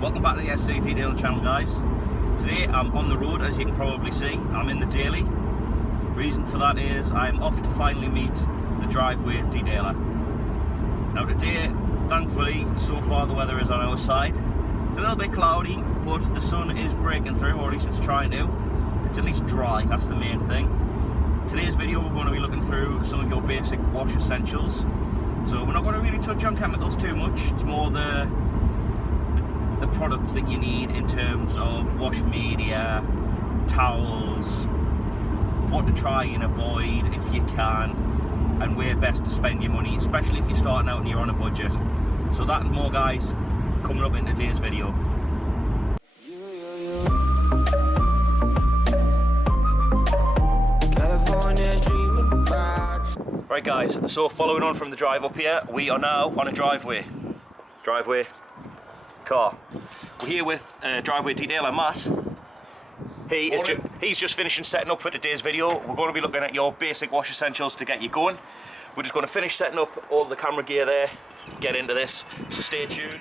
Welcome back to the SC Detailing channel, guys. Today I'm on the road, as you can probably see. I'm in the Daily. Reason for that is I'm off to finally meet the driveway detailer. Now today, thankfully, so far the weather is on our side. It's a little bit cloudy, but the sun is breaking through, or at least it's trying to. It's at least dry, that's the main thing. Today's video we're going to be looking through some of your basic wash essentials. So we're not going to really touch on chemicals too much. It's more the products that you need in terms of wash media, towels, what to try and avoid if you can, and where best to spend your money, especially if you're starting out and you're on a budget. So that and more, guys, coming up in today's video. Right guys, so following on from the drive up here, we are now on a driveway. Car. We're here with driveway detailer Matt. He's just finishing setting up for today's video. We're going to be looking at your basic wash essentials to get you going. We're just going to finish setting up all the camera gear there, get into this, so stay tuned.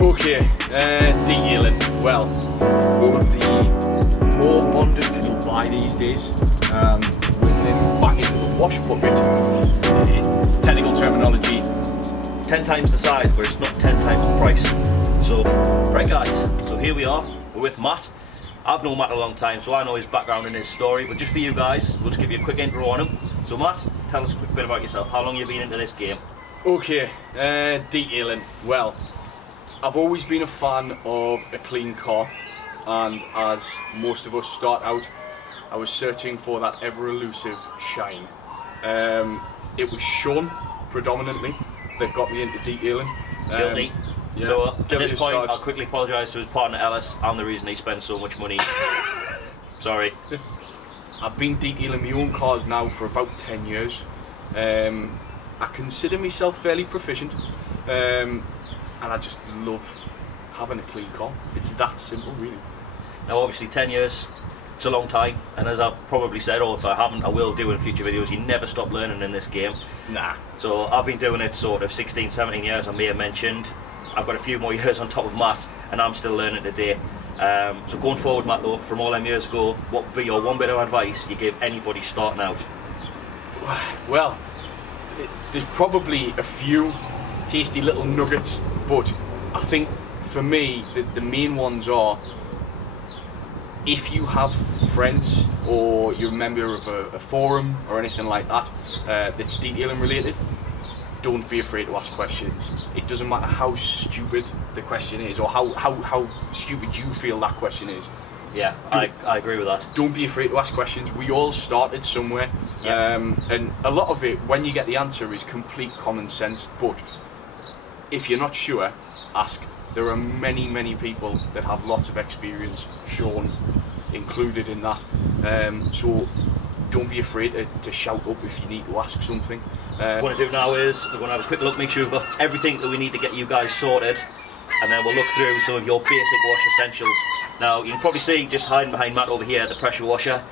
Okay, detailing. Well, one of the more bonded people buy these days. When they back into the wash bucket, technical terminology, 10 times the size, but it's not 10 times the price. So, right guys, so here we are, we're with Matt. I've known Matt a long time, so I know his background and his story, but just for you guys, we'll just give you a quick intro on him. So Matt, tell us a quick bit about yourself. How long have you been into this game? Okay, detailing. Well, I've always been a fan of a clean car, and as most of us start out, I was searching for that ever elusive shine. It was Sean predominantly that got me into detailing. Guilty. Yeah, So at this point, charged. I'll quickly apologise to his partner Ellis. I'm the reason he spends so much money. Sorry. I've been detailing my own cars now for about 10 years. I consider myself fairly proficient. And I just love having a clean car. It's that simple, really. Now obviously 10 years, it's a long time, and as I've probably said, or if I haven't, I will do in future videos, you never stop learning in this game. Nah. So I've been doing it sort of 16, 17 years, I may have mentioned. I've got a few more years on top of Matt, and I'm still learning today. So going forward, Matt, though, from all them years ago, what would be your one bit of advice you give anybody starting out? Well, there's probably a few tasty little nuggets, but I think for me the main ones are, if you have friends or you're a member of a forum or anything like that that's detailing related, don't be afraid to ask questions. It doesn't matter how stupid the question is or how stupid you feel that question is. Yeah, I agree with that. Don't be afraid to ask questions. We all started somewhere. Yeah. And a lot of it, when you get the answer, is complete common sense, but if you're not sure, ask. There are many people that have lots of experience, Sean included in that. So don't be afraid to shout up if you need to ask something. What we're going to do now is we're going to have a quick look, make sure we've got everything that we need to get you guys sorted, and then we'll look through some of your basic wash essentials. Now you can probably see, just hiding behind Matt over here, the pressure washer.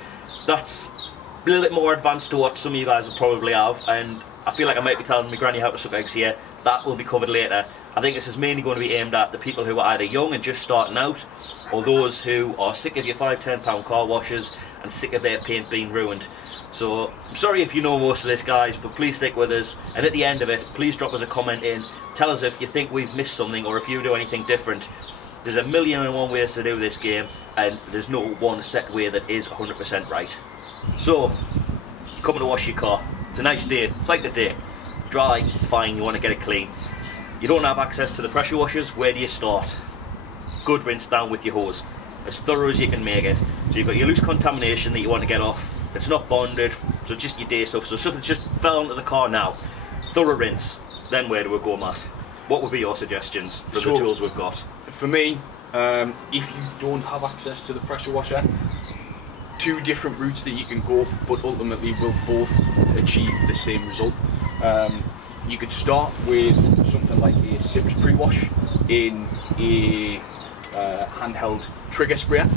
That's a little bit more advanced to what some of you guys will probably have, and I feel like I might be telling my granny how to suck eggs here. That will be covered later. I think this is mainly going to be aimed at the people who are either young and just starting out, or those who are sick of your £5, £10 car washes and sick of their paint being ruined. So I'm sorry if you know most of this, guys, but please stick with us, and at the end of it, please drop us a comment in. Tell us if you think we've missed something or if you do anything different. There's 1,000,001 ways to do this game, and there's no one set way that is 100% right. So, you're coming to wash your car. It's a nice day. It's like the day. Dry, fine, you want to get it clean. You don't have access to the pressure washers. Where do you start? Good rinse down with your hose, as thorough as you can make it. So you've got your loose contamination that you want to get off. It's not bonded, so just your day stuff. So stuff that's just fell into the car now. Thorough rinse. Then where do we go, Matt? What would be your suggestions for the tools we've got? For me, if you don't have access to the pressure washer, two different routes that you can go, but ultimately will both achieve the same result. You could start with something like a Cypress pre-wash in a handheld trigger sprayer.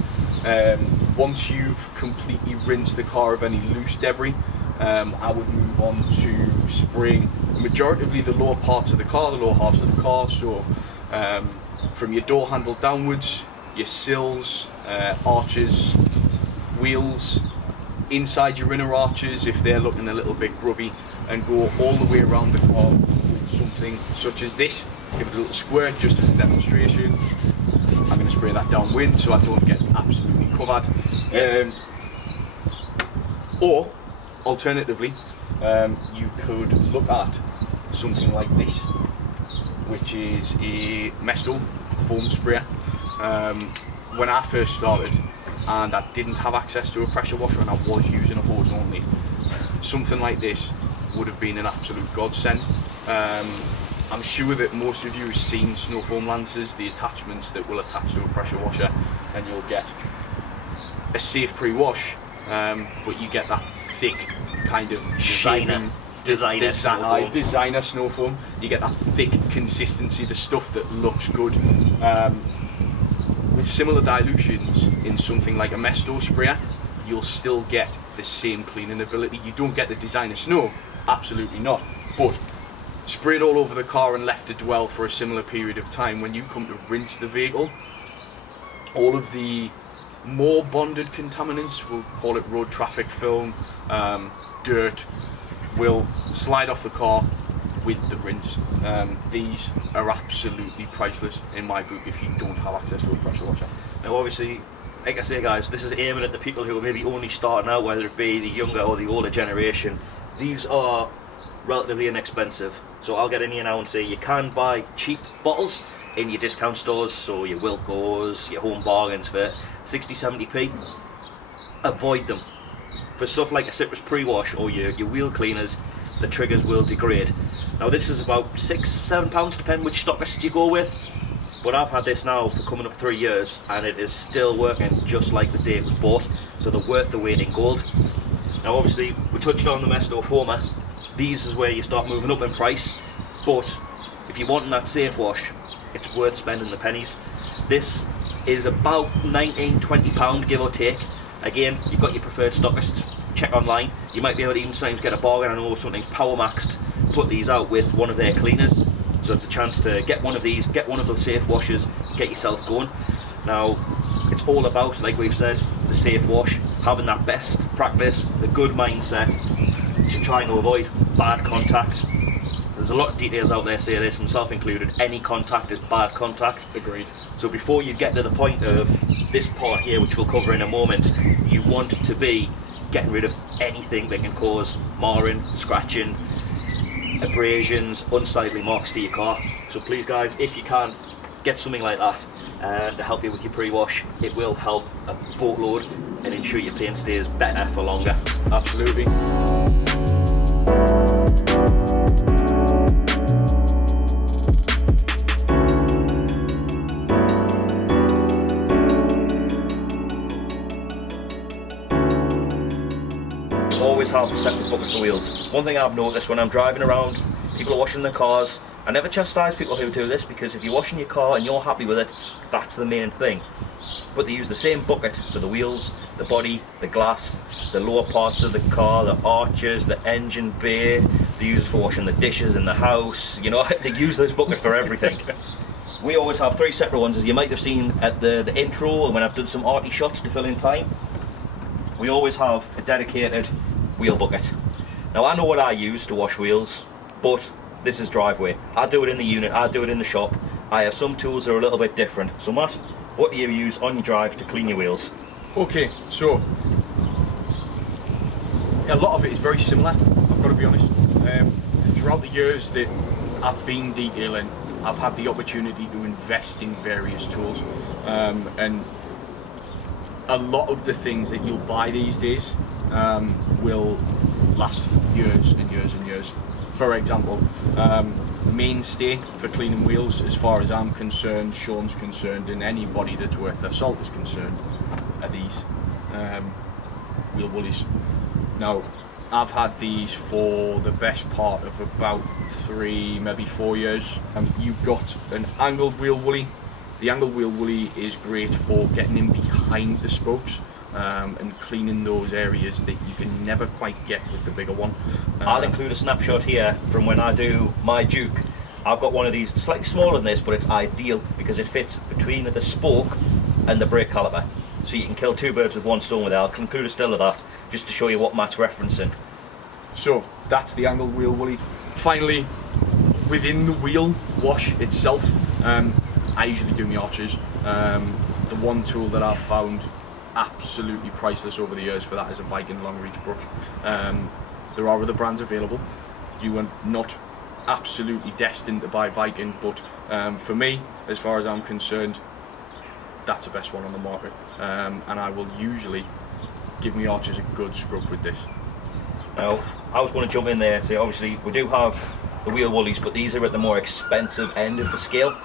Once you've completely rinsed the car of any loose debris, I would move on to spraying majoritively the lower parts of the car, the lower halves of the car, so from your door handle downwards, your sills, arches, wheels, inside your inner arches if they're looking a little bit grubby, and go all the way around the car with something such as this. Give it a little squirt just as a demonstration. I'm going to spray that downwind so I don't get absolutely covered. Or alternatively, you could look at something like this, which is a Mesto foam sprayer. When I first started and I didn't have access to a pressure washer and I was using a hose only, something like this would have been an absolute godsend. I'm sure that most of you have seen snow foam lancers, the attachments that will attach to a pressure washer, and you'll get a safe pre-wash, but you get that thick kind of designer snow foam. You get that thick consistency, the stuff that looks good. With similar dilutions in something like a Mesto sprayer, you'll still get the same cleaning ability. You don't get the designer snow, absolutely not, but sprayed all over the car and left to dwell for a similar period of time, when you come to rinse the vehicle, all of the more bonded contaminants, we'll call it road traffic film, dirt, will slide off the car with the rinse. These are absolutely priceless in my book if you don't have access to a pressure washer. Now obviously, like I say guys, this is aiming at the people who are maybe only starting out, whether it be the younger or the older generation. These are relatively inexpensive, so I'll get in here now and say you can buy cheap bottles in your discount stores, so your Wilco's, your Home Bargains for 60-70p. Avoid them. For stuff like a Cypress pre-wash or your wheel cleaners, the triggers will degrade. Now this is about £6-7 depending which stockists you go with, but I've had this now for coming up 3 years and it is still working just like the day it was bought, so they're worth the weight in gold. Now obviously we touched on the Mesto Foamer. These is where you start moving up in price, but if you're wanting that safe wash, it's worth spending the pennies. This is about £19-20 give or take. Again, you've got your preferred stockists, check online. You might be able to even sometimes get a bargain. I know something's Power Maxed put these out with one of their cleaners, so it's a chance to get one of these, get one of those safe washes, get yourself going. Now it's all about, like we've said, the safe wash, having that best practice, the good mindset to try and avoid bad contact. There's a lot of details out there say this, myself included, any contact is bad contact. Agreed. So before you get to the point of this part here, which we'll cover in a moment, you want to be getting rid of anything that can cause marring, scratching, abrasions, unsightly marks to your car. So please guys, if you can, get something like that to help you with your pre-wash. It will help a boatload and ensure your paint stays better for longer. Absolutely. Always have a separate bucket for wheels. One thing I've noticed when I'm driving around, people are washing their cars. I never chastise people who do this, because if you're washing your car and you're happy with it, that's the main thing. But they use the same bucket for the wheels, the body, the glass, the lower parts of the car, the arches, the engine bay. They use it for washing the dishes in the house. You know, they use this bucket for everything. We always have 3 separate ones, as you might have seen at the intro and when I've done some arty shots to fill in time. We always have a dedicated wheel bucket. Now I know what I use to wash wheels, but this is driveway. I do it in the unit, I do it in the shop. I have some tools that are a little bit different. So Matt, what do you use on your drive to clean your wheels? Okay, so a lot of it is very similar, I've got to be honest. Throughout the years that I've been detailing, I've had the opportunity to invest in various tools, and a lot of the things that you'll buy these days will last years and years and years. For example, mainstay for cleaning wheels, as far as I'm concerned, Sean's concerned, and anybody that's worth their salt is concerned, are these. wheel woolies. Now, I've had these for the best part of about 3, maybe 4 years. You've got an angled wheel woolly. The angled wheel woolly is great for getting in behind the spokes and cleaning those areas that you can never quite get with the bigger one. I'll include a snapshot here from when I do my Duke. I've got one of these slightly smaller than this, but it's ideal because it fits between the spoke and the brake caliper. So you can kill 2 birds with 1 stone with it. I'll include a still of that just to show you what Matt's referencing. So that's the angled wheel woolly. Finally, within the wheel wash itself, I usually do my arches. The one tool that I've found absolutely priceless over the years for that is a Viking long reach brush. There are other brands available. You are not absolutely destined to buy Viking, but for me, as far as I'm concerned, that's the best one on the market. And I will usually give my arches a good scrub with this. Now, I was going to jump in there and say, obviously, we do have the wheel woolies, but these are at the more expensive end of the scale.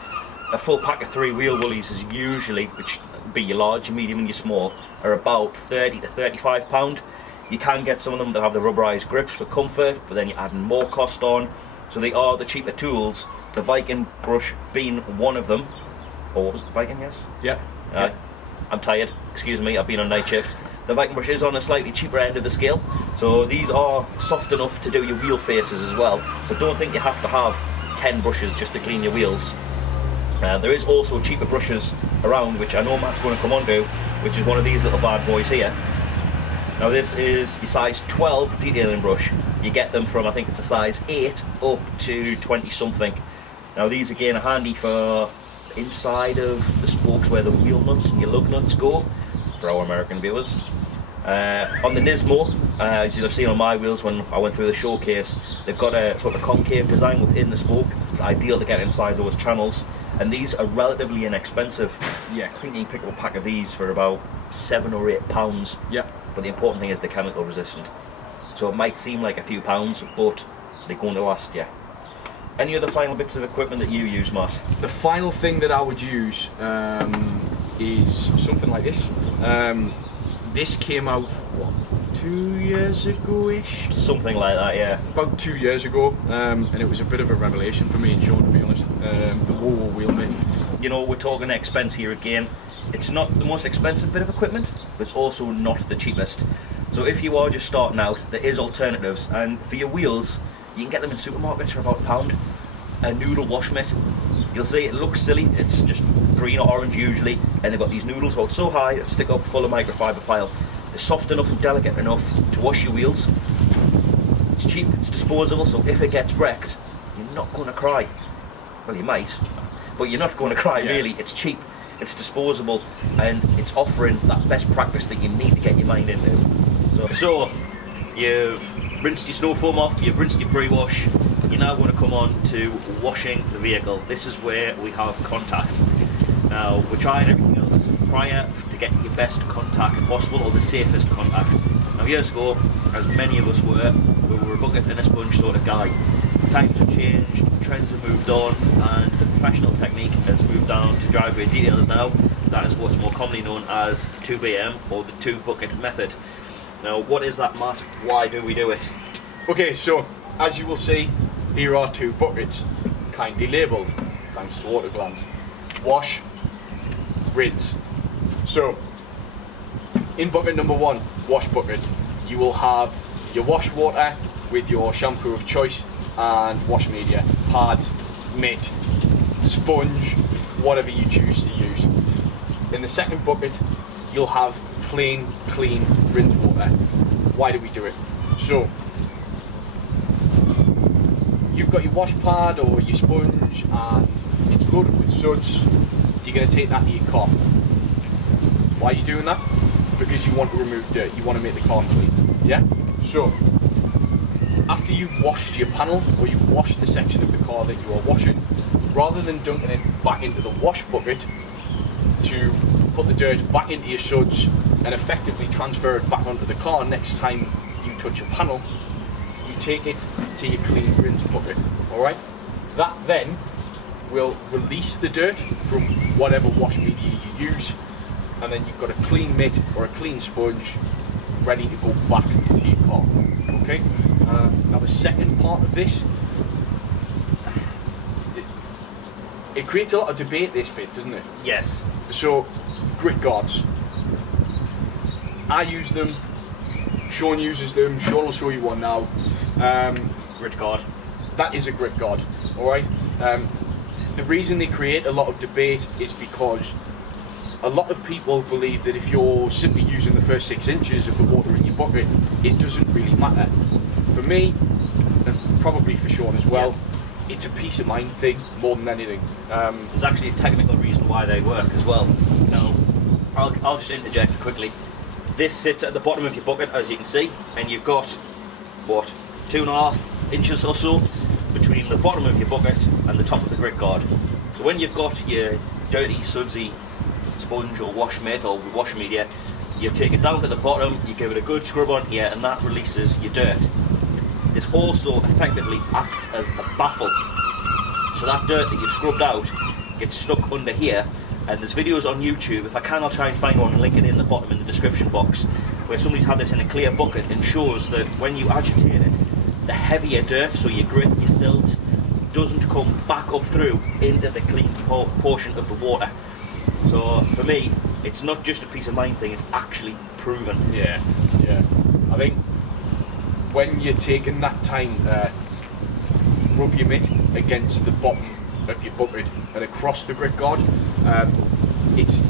A full pack of 3 wheel woolies is usually, which be your large, your medium and your small, are about £30 to £35. You can get some of them that have the rubberized grips for comfort, but then you're adding more cost on. So they are the cheaper tools, the Viking brush being one of them. Or what was it, Viking, yes? Yeah. I'm tired, excuse me, I've been on night shift. The Viking brush is on a slightly cheaper end of the scale, so these are soft enough to do your wheel faces as well. So don't think you have to have 10 brushes just to clean your wheels. There is also cheaper brushes around, which I know Matt's going to come on to, which is one of these little bad boys here. Now this is your size 12 detailing brush. You get them from, I think it's a size 8 up to 20 something. Now these again are handy for inside of the spokes where the wheel nuts and your lug nuts go, for our American viewers. On the Nismo, as you'll have seen on my wheels when I went through the showcase, they've got a sort of concave design within the spoke. It's ideal to get inside those channels, and these are relatively inexpensive. Yeah. I think you can pick up a pack of these for about £7 or £8. Yeah. But the important thing is they're chemical resistant. So it might seem like a few pounds, but they're going to last you. Any other final bits of equipment that you use, Matt? The final thing that I would use is something like this. This came out, what, 2 years ago-ish? Something like that, yeah. About 2 years ago, and it was a bit of a revelation for me and Sean, to be honest. The Wowo wheel mitt. You know, we're talking expense here again. It's not the most expensive bit of equipment, but it's also not the cheapest. So if you are just starting out, there is alternatives, and for your wheels, you can get them in supermarkets for about £1. A noodle wash mitt. You'll see it looks silly, it's just green or orange usually, and they've got these noodles about so high that stick up full of microfiber pile. They're soft enough and delicate enough to wash your wheels. It's cheap, it's disposable, so if it gets wrecked, you're not going to cry. Well, you might, but you're not going to cry, really. It's cheap, it's disposable, and it's offering that best practice that you need to get your mind into. So you've rinsed your snow foam off, you've rinsed your pre-wash, you're now going to come on to washing the vehicle. This is where we have contact. Now, we're trying everything else prior to getting your best contact possible, or the safest contact. Now, years ago, as many of us were, we were a bucket and a sponge sort of guy. Times have changed, trends have moved on, and the professional technique has moved down to driveway details now. That is what's more commonly known as 2BM, or the 2-bucket method. Now, what is that, Matt? Why do we do it? Okay, so as you will see, here are 2 buckets, kindly labelled, thanks to Waterglands. Wash, rinse. So, in bucket number 1, wash bucket, you will have your wash water with your shampoo of choice and wash media, pad, mitt, sponge, whatever you choose to use. In the second bucket, you'll have plain, clean rinse water. Why do we do it? So, you've got your wash pad or your sponge and it's loaded with suds. You're going to take that to your car. Why are you doing that? Because you want to remove dirt, you want to make the car clean. Yeah? So, after you've washed your panel or you've washed the section of the car that you are washing, rather than dunking it back into the wash bucket to put the dirt back into your suds and effectively transfer it back onto the car next time you touch a panel, you take it to your clean rinse bucket, alright? That then will release the dirt from whatever wash media you use, and then you've got a clean mitt or a clean sponge ready to go back to your car. Okay. Now the second part of this, it creates a lot of debate. This bit, doesn't it? Yes. So, grit guards. I use them. Sean uses them. Sean will show you one now. Grit guard. That is a grit guard. All right. The reason they create a lot of debate is because a lot of people believe that if you're simply using the first 6 inches of the water in your bucket, it doesn't really matter. For me, and probably for Sean as well, it's a peace of mind thing more than anything. There's actually a technical reason why they work as well. Now, I'll just interject quickly. This sits at the bottom of your bucket, as you can see, and you've got, what, 2.5 inches or so between the bottom of your bucket and the top of the grit guard. So when you've got your dirty, sudsy sponge or wash mitt or wash media, you take it down to the bottom, you give it a good scrub on here, and that releases your dirt. This also effectively acts as a baffle. So that dirt that you've scrubbed out gets stuck under here, and there's videos on YouTube, if I can I'll try and find one and link it in the bottom in the description box, where somebody's had this in a clear bucket and shows that when you agitate it, the heavier dirt, so your grit, your silt, doesn't come back up through into the clean portion of the water. So for me, it's not just a peace of mind thing, it's actually proven. Yeah. I think when you're taking that time, rub your mitt against the bottom of your bucket and across the grit guard, it's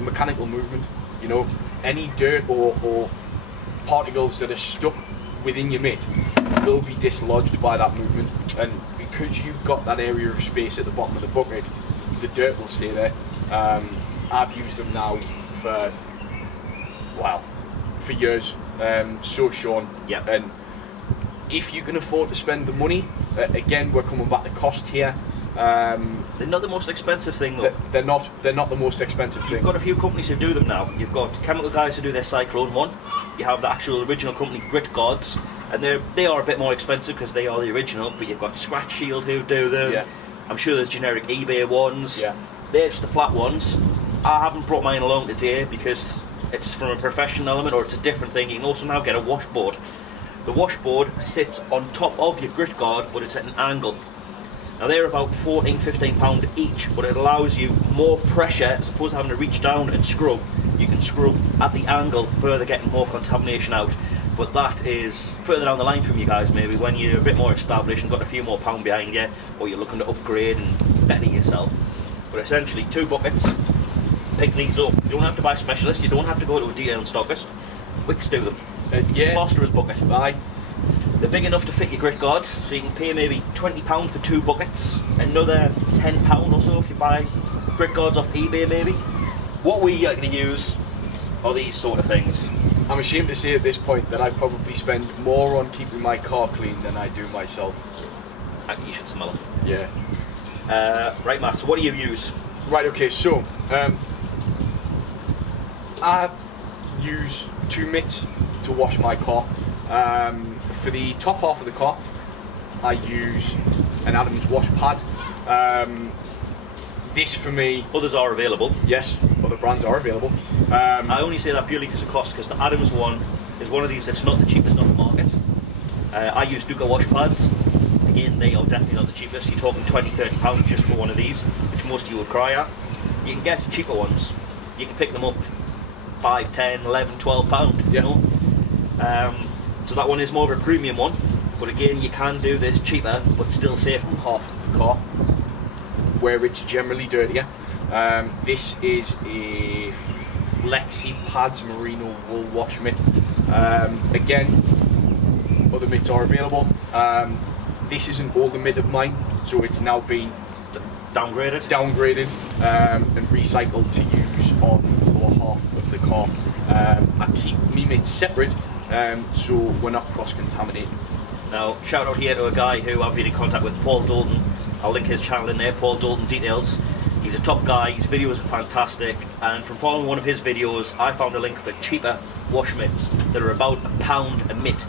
mechanical movement. You know, any dirt or particles that are stuck within your mitt will be dislodged by that movement, and because you've got that area of space at the bottom of the bucket, the dirt will stay there. I've used them now for years. So Sean, yeah. And if you can afford to spend the money, again we're coming back to cost here. They're not the most expensive thing though. They're not the most expensive thing. You've got a few companies who do them now. You've got chemical guys who do their Cyclone one. You have the actual original company Grit Guards, and they are a bit more expensive because they are the original. But you've got Scratch Shield who do them. Yeah. I'm sure there's generic eBay ones. Yeah. They're just the flat ones. I haven't brought mine along today because it's from a professional element, or it's a different thing. You can also now get a washboard. The washboard sits on top of your grit guard, but it's at an angle. Now they're about £14–15 each, but it allows you more pressure as opposed to having to reach down and scrub. You can scrub at the angle, further getting more contamination out. But that is further down the line from you guys, maybe when you're a bit more established and got a few more pound behind you, or you're looking to upgrade and better yourself. But essentially 2 buckets, pick these up. You don't have to buy specialists, you don't have to go to a detailed stockist. Wicks do them. Yeah. Foster's bucket. Aye. They're big enough to fit your grit guards, so you can pay maybe £20 for 2 buckets, another £10 or so if you buy grit guards off eBay maybe. What we are going to use are these sort of things. I'm ashamed to say at this point that I probably spend more on keeping my car clean than I do myself. You should smell them. Yeah. Right, Matt, so what do you use? Right, okay, so I use 2 mitts to wash my car. For the top half of the car, I use an Adams wash pad. This for me... Others are available. Yes, other brands are available. I only say that purely because of cost, because the Adams one is one of these that's not the cheapest on the market. I use Duca wash pads. Again, they are definitely not the cheapest. You're talking £20–30 just for one of these, which most of you would cry at. You can get cheaper ones. You can pick them up £5, £10, £11, £12, you know. So that one is more of a premium one, but again you can do this cheaper but still save half of the car. Where it's generally dirtier. This is a Flexi Pads Merino wool wash mitt. Again, other mitts are available. This is an older mitt of mine, so it's now been downgraded and recycled to use on the lower half of the car. I keep me mitts separate, so we're not cross-contaminating. Now, shout out here to a guy who I've been in contact with, Paul Dalton. I'll link his channel in there, Paul Dalton Details. He's a top guy, his videos are fantastic, and from following one of his videos, I found a link for cheaper wash mitts that are about £1 a mitt.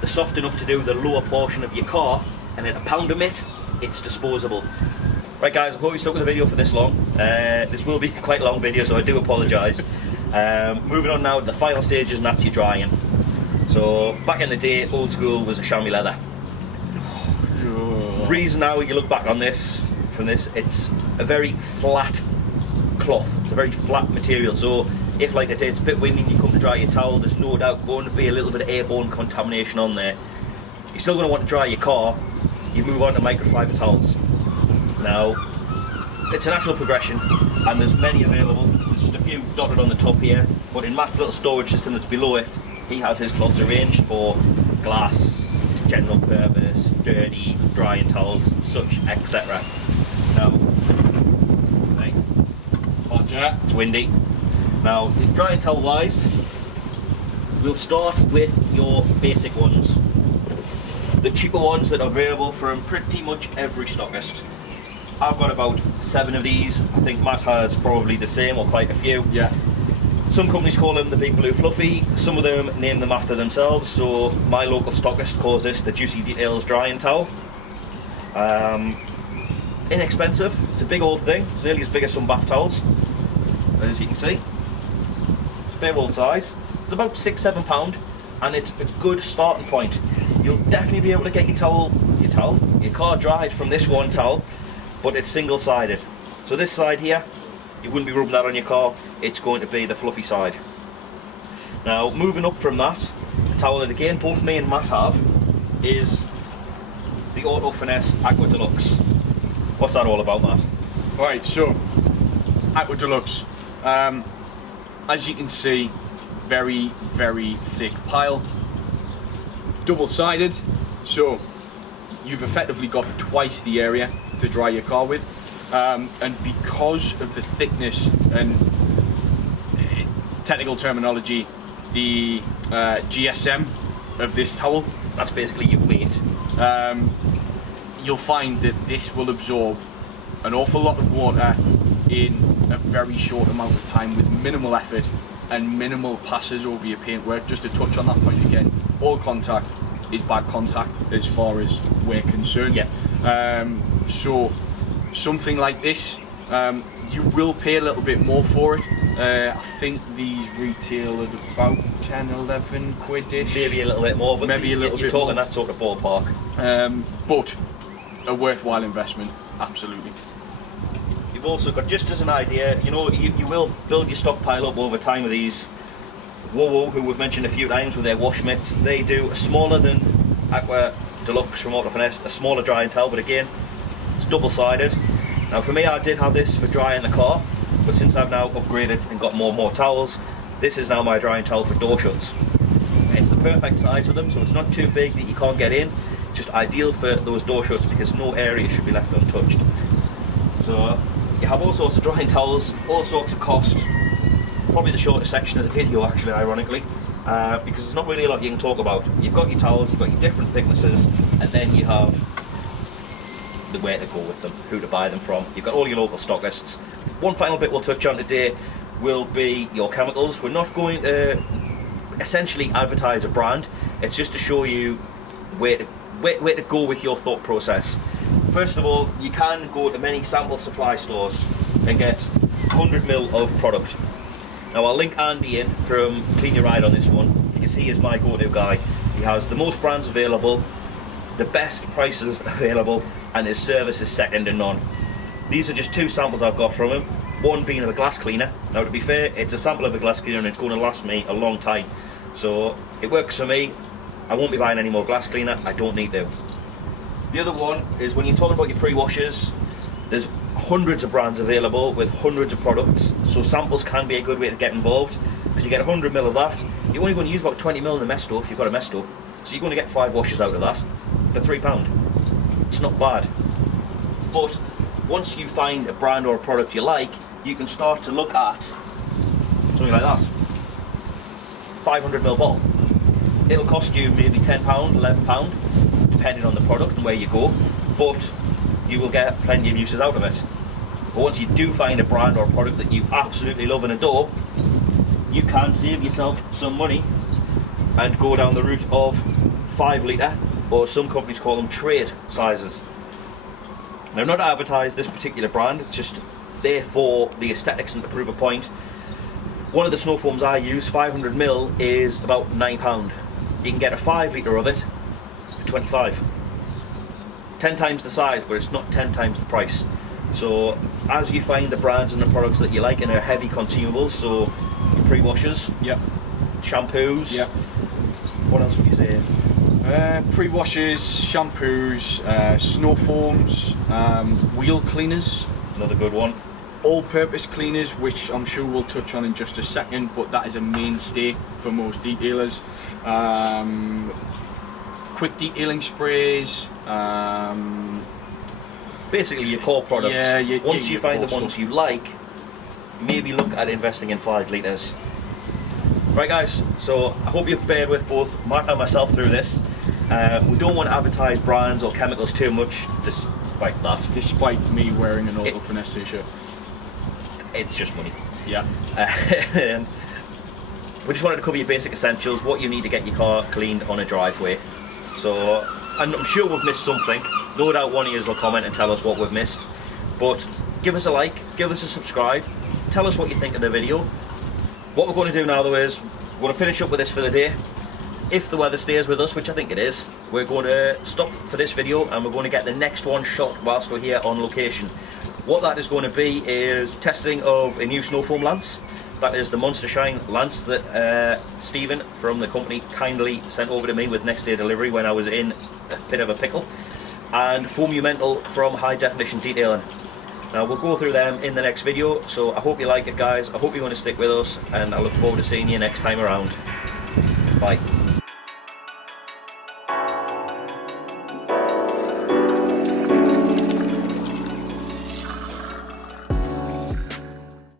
They're soft enough to do the lower portion of your car, and at £1 a mitt, it's disposable. Right guys, I hope you stuck with the video for this long. This will be quite a long video, so I do apologise. Moving on now to the final stages, and that's your drying. So back in the day, old school was a chamois leather. Reason now you look back on this, it's a very flat cloth. It's a very flat material. So if, like I say, it's a bit windy and you come to dry your towel, there's no doubt going to be a little bit of airborne contamination on there. You're still going to want to dry your car. You move on to microfiber towels. Now, it's a natural progression, and there's many available. There's just a few dotted on the top here, but in Matt's little storage system that's below it, he has his cloths arranged for glass, general purpose, dirty, drying towels, such, etc. Now, right, it's windy. Now, drying towel wise, we'll start with your basic ones. The cheaper ones that are available from pretty much every stockist. I've got about 7 of these. I think Matt has probably the same, or quite a few. Yeah. Some companies call them the Big Blue Fluffy, some of them name them after themselves, so my local stockist calls this the Juicy Details Drying Towel. Inexpensive, it's a big old thing, it's nearly as big as some bath towels, as you can see. It's a fair old size. It's about £6–7, and it's a good starting point. You'll definitely be able to get your car dried from this one towel, but it's single-sided. So this side here, you wouldn't be rubbing that on your car, it's going to be the fluffy side. Now, moving up from that, the towel that again both me and Matt have is the Auto Finesse Aqua Deluxe. What's that all about, Matt? Right, so Aqua Deluxe, as you can see, very, very thick pile, double-sided, so you've effectively got twice the area to dry your car with, and because of the thickness and technical terminology, the GSM of this towel, that's basically your weight. You'll find that this will absorb an awful lot of water in a very short amount of time with minimal effort and minimal passes over your paintwork. Just to touch on that point again, all contact is bad contact as far as we're concerned. Yeah. So something like this, you will pay a little bit more for it. I think these retail at about 10–11 quid-ish. Maybe a little bit more, but maybe a little you're bit talking more. that sort of ballpark. But a worthwhile investment, absolutely. You've also got, just as an idea, you know, you will build your stockpile up over time with these. WoWo, who we've mentioned a few times with their wash mitts, they do a smaller than Aqua Deluxe from Auto Finesse, a smaller drying towel, but again, it's double-sided. Now for me, I did have this for drying the car, but since I've now upgraded and got more and more towels, this is now my drying towel for door shuts. It's the perfect size for them, so it's not too big that you can't get in, it's just ideal for those door shuts because no area should be left untouched. So you have all sorts of drying towels, all sorts of cost. Probably the shortest section of the video, actually, ironically, because there's not really a lot you can talk about. You've got your towels, you've got your different thicknesses, and then you have the where to go with them, who to buy them from. You've got all your local stockists. One final bit we'll touch on today will be your chemicals. We're not going to essentially advertise a brand, it's just to show you where to go with your thought process. First of all, you can go to many sample supply stores and get 100ml of product. Now I'll link Andy in from Clean Your Ride on this one because he is my go-to guy. He has the most brands available, the best prices available, and his service is second to none. These are just 2 samples I've got from him, one being of a glass cleaner. Now to be fair, it's a sample of a glass cleaner and it's going to last me a long time. So it works for me. I won't be buying any more glass cleaner, I don't need to. The other one is when you're talking about your pre-washers, there's hundreds of brands available with hundreds of products, so samples can be a good way to get involved because you get 100ml of that. You're only going to use about 20ml in the mess stove if you've got a mess stove, so you're going to get 5 washes out of that for £3. It's not bad. But once you find a brand or a product you like, you can start to look at something like that. 500ml bottle. It'll cost you maybe £10, £11, depending on the product and where you go, but you will get plenty of uses out of it. But once you do find a brand or a product that you absolutely love and adore, you can save yourself some money and go down the route of 5 litre, or some companies call them trade sizes. Now, not to advertise this particular brand, it's just there for the aesthetics and to prove a point. One of the snow foams I use, 500ml, is about £9. You can get a 5 litre of it for 25. 10 times the size, but it's not 10 times the price. So as you find the brands and the products that you like and are heavy consumables, so pre-washers, Yep. shampoos, Yep. what else would you say? Pre-washes, shampoos, snow foams, wheel cleaners, Another good one. all-purpose cleaners, which I'm sure we'll touch on in just a second, but that is a mainstay for most detailers. Quick detailing sprays. Basically your core products. Yeah, Once you your find the core ones stuff. you like, maybe look at investing in 5 litres. Right guys, so I hope you've bared with both Matt and myself through this. We don't want to advertise brands or chemicals too much, despite that. Despite me wearing an Auto Finesse t-shirt. It's just money. Yeah. We just wanted to cover your basic essentials, what you need to get your car cleaned on a driveway. So, and I'm sure we've missed something. No doubt one of you will comment and tell us what we've missed. But give us a like, give us a subscribe, tell us what you think of the video. What we're going to do now though is, we're going to finish up with this for the day. If the weather stays with us, which I think it is, we're going to stop for this video and we're going to get the next one shot whilst we're here on location. What that is going to be is testing of a new snow foam lance. That is the Monster Shine lance that Stephen from the company kindly sent over to me with next day delivery when I was in a bit of a pickle. And Foamumental from High Definition Detailing. Now we'll go through them in the next video, so I hope you like it guys, I hope you're going to stick with us, and I look forward to seeing you next time around. Bye.